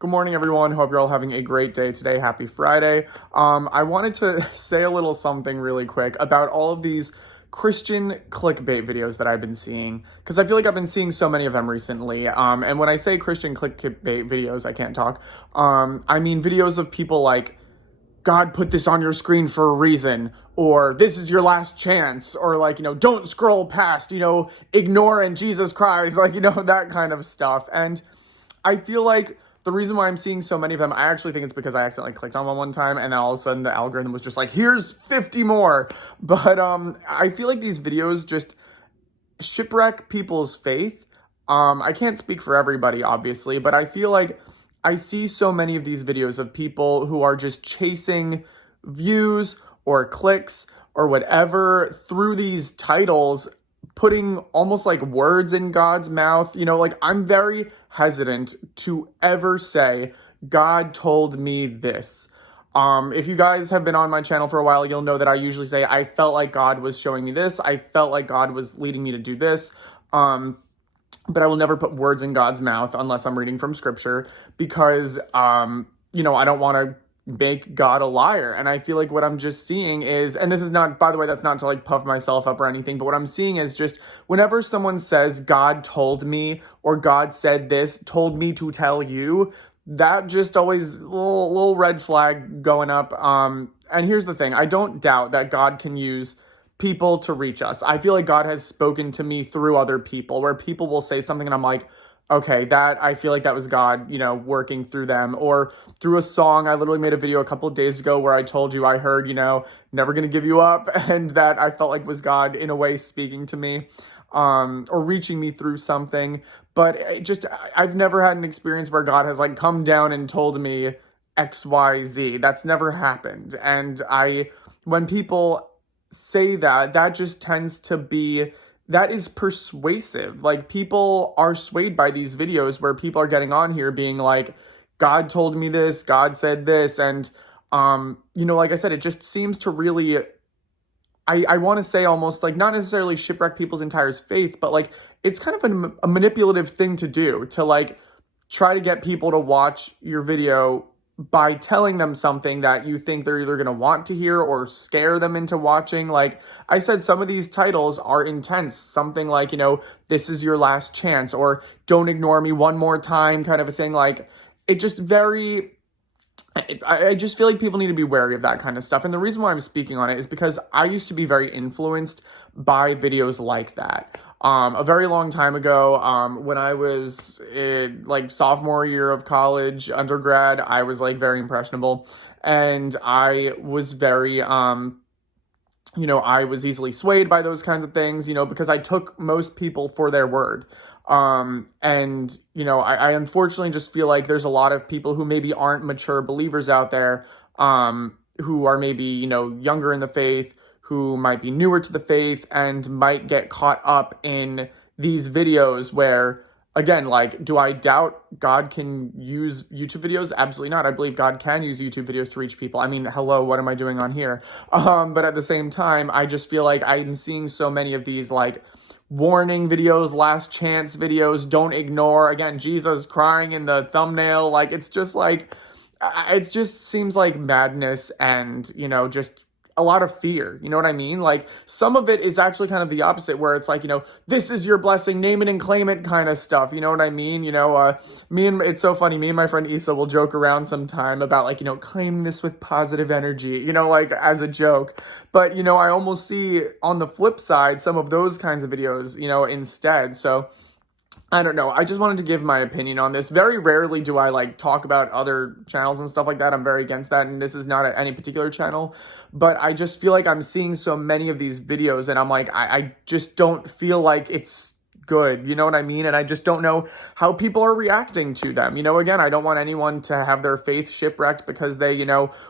Good morning, everyone. Hope you're all having a great day today. Happy Friday. I wanted to say a little something really quick about all of these Christian clickbait videos that I've been seeing, because I feel like I've been seeing so many of them recently. And when I say Christian clickbait videos, I can't talk. I mean videos of people like, God put this on your screen for a reason, or this is your last chance, or like, don't scroll past, ignore and Jesus Christ, like, that kind of stuff. And I feel like the reason why I'm seeing so many of them, I actually think it's because I accidentally clicked on one time and then all of a sudden the algorithm was just like, here's 50 more. But I feel like these videos just shipwreck people's faith. I can't speak for everybody, obviously, but I feel like I see so many of these videos of people who are just chasing views or clicks or whatever through these titles, putting almost like words in God's mouth. Like, I'm very hesitant to ever say, God told me this. If you guys have been on my channel for a while, you'll know that I usually say, I felt like God was showing me this. I felt like God was leading me to do this. But I will never put words in God's mouth unless I'm reading from scripture because, I don't want to make God a liar. And I feel like what I'm just seeing is, and this is not, by the way, that's not to like puff myself up or anything, but what I'm seeing is just whenever someone says God told me or God said this, told me to tell you, that just always little red flag going up. And here's the thing. I don't doubt that God can use people to reach us. I feel like God has spoken to me through other people where people will say something and I'm like, okay, I feel like that was God, working through them, or through a song. I literally made a video a couple of days ago where I told you I heard, never gonna give you up, and that I felt like was God in a way speaking to me, or reaching me through something. But I've never had an experience where God has like come down and told me XYZ. That's never happened. And when people say that just tends to be, that is persuasive. Like, people are swayed by these videos where people are getting on here being like, God told me this, God said this. And, like I said, it just seems to really, I want to say almost like not necessarily shipwreck people's entire faith, but like it's kind of a manipulative thing to do, to like try to get people to watch your video by telling them something that you think they're either going to want to hear or scare them into watching. Like I said, some of these titles are intense. Something like, this is your last chance, or don't ignore me one more time, kind of a thing. Like, it just I just feel like people need to be wary of that kind of stuff. And the reason why I'm speaking on it is because I used to be very influenced by videos like that. A very long time ago, when I was in like sophomore year of college, undergrad, I was like very impressionable, and I was very, I was easily swayed by those kinds of things, because I took most people for their word. I unfortunately just feel like there's a lot of people who maybe aren't mature believers out there, who are maybe, younger in the faith, who might be newer to the faith and might get caught up in these videos where, again, like, do I doubt God can use YouTube videos? Absolutely not. I believe God can use YouTube videos to reach people. I mean, hello, what am I doing on here? But at the same time, I just feel like I'm seeing so many of these, like, warning videos, last chance videos, don't ignore, again, Jesus crying in the thumbnail. Like, it's just like, it just seems like madness and, just a lot of fear. You know what I mean? Like, some of it is actually kind of the opposite, where it's like, this is your blessing, name it and claim it kind of stuff. You know what I mean? It's so funny. Me and my friend Issa will joke around sometime about like, claiming this with positive energy, like as a joke. But, I almost see on the flip side some of those kinds of videos, instead. So I don't know. I just wanted to give my opinion on this. Very rarely do I like talk about other channels and stuff like that. I'm very against that. And this is not any particular channel, but I just feel like I'm seeing so many of these videos and I'm like, I just don't feel like it's good. You know what I mean? And I just don't know how people are reacting to them. Again, I don't want anyone to have their faith shipwrecked because they,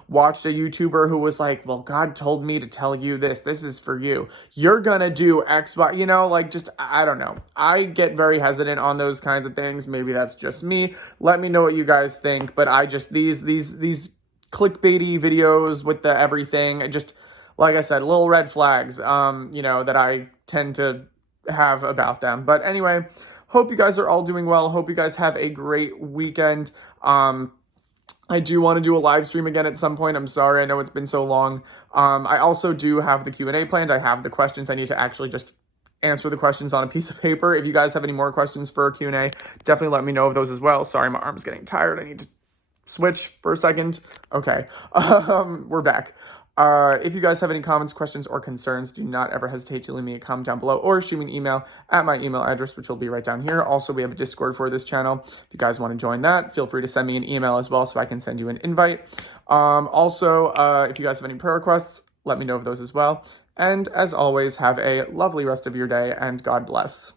watched a YouTuber who was like, well, God told me to tell you this. This is for you. You're gonna do X, Y, I don't know. I get very hesitant on those kinds of things. Maybe that's just me. Let me know what you guys think. But I just, these clickbaity videos with the everything, just, like I said, little red flags, that I tend to have about them. But anyway, hope you guys are all doing well. Hope you guys have a great weekend. I do want to do a live stream again at some point. I'm sorry, I know it's been so long. I also do have the Q&A planned. I have the questions. I need to actually just answer the questions on a piece of paper. If you guys have any more questions for Q&A, definitely let me know of those as well. Sorry, my arm's getting tired. I need to switch for a second. Okay, we're back. If you guys have any comments, questions, or concerns, do not ever hesitate to leave me a comment down below or shoot me an email at my email address, which will be right down here. Also, we have a Discord for this channel. If you guys want to join that, feel free to send me an email as well so I can send you an invite. Also, if you guys have any prayer requests, let me know of those as well. And as always, have a lovely rest of your day and God bless.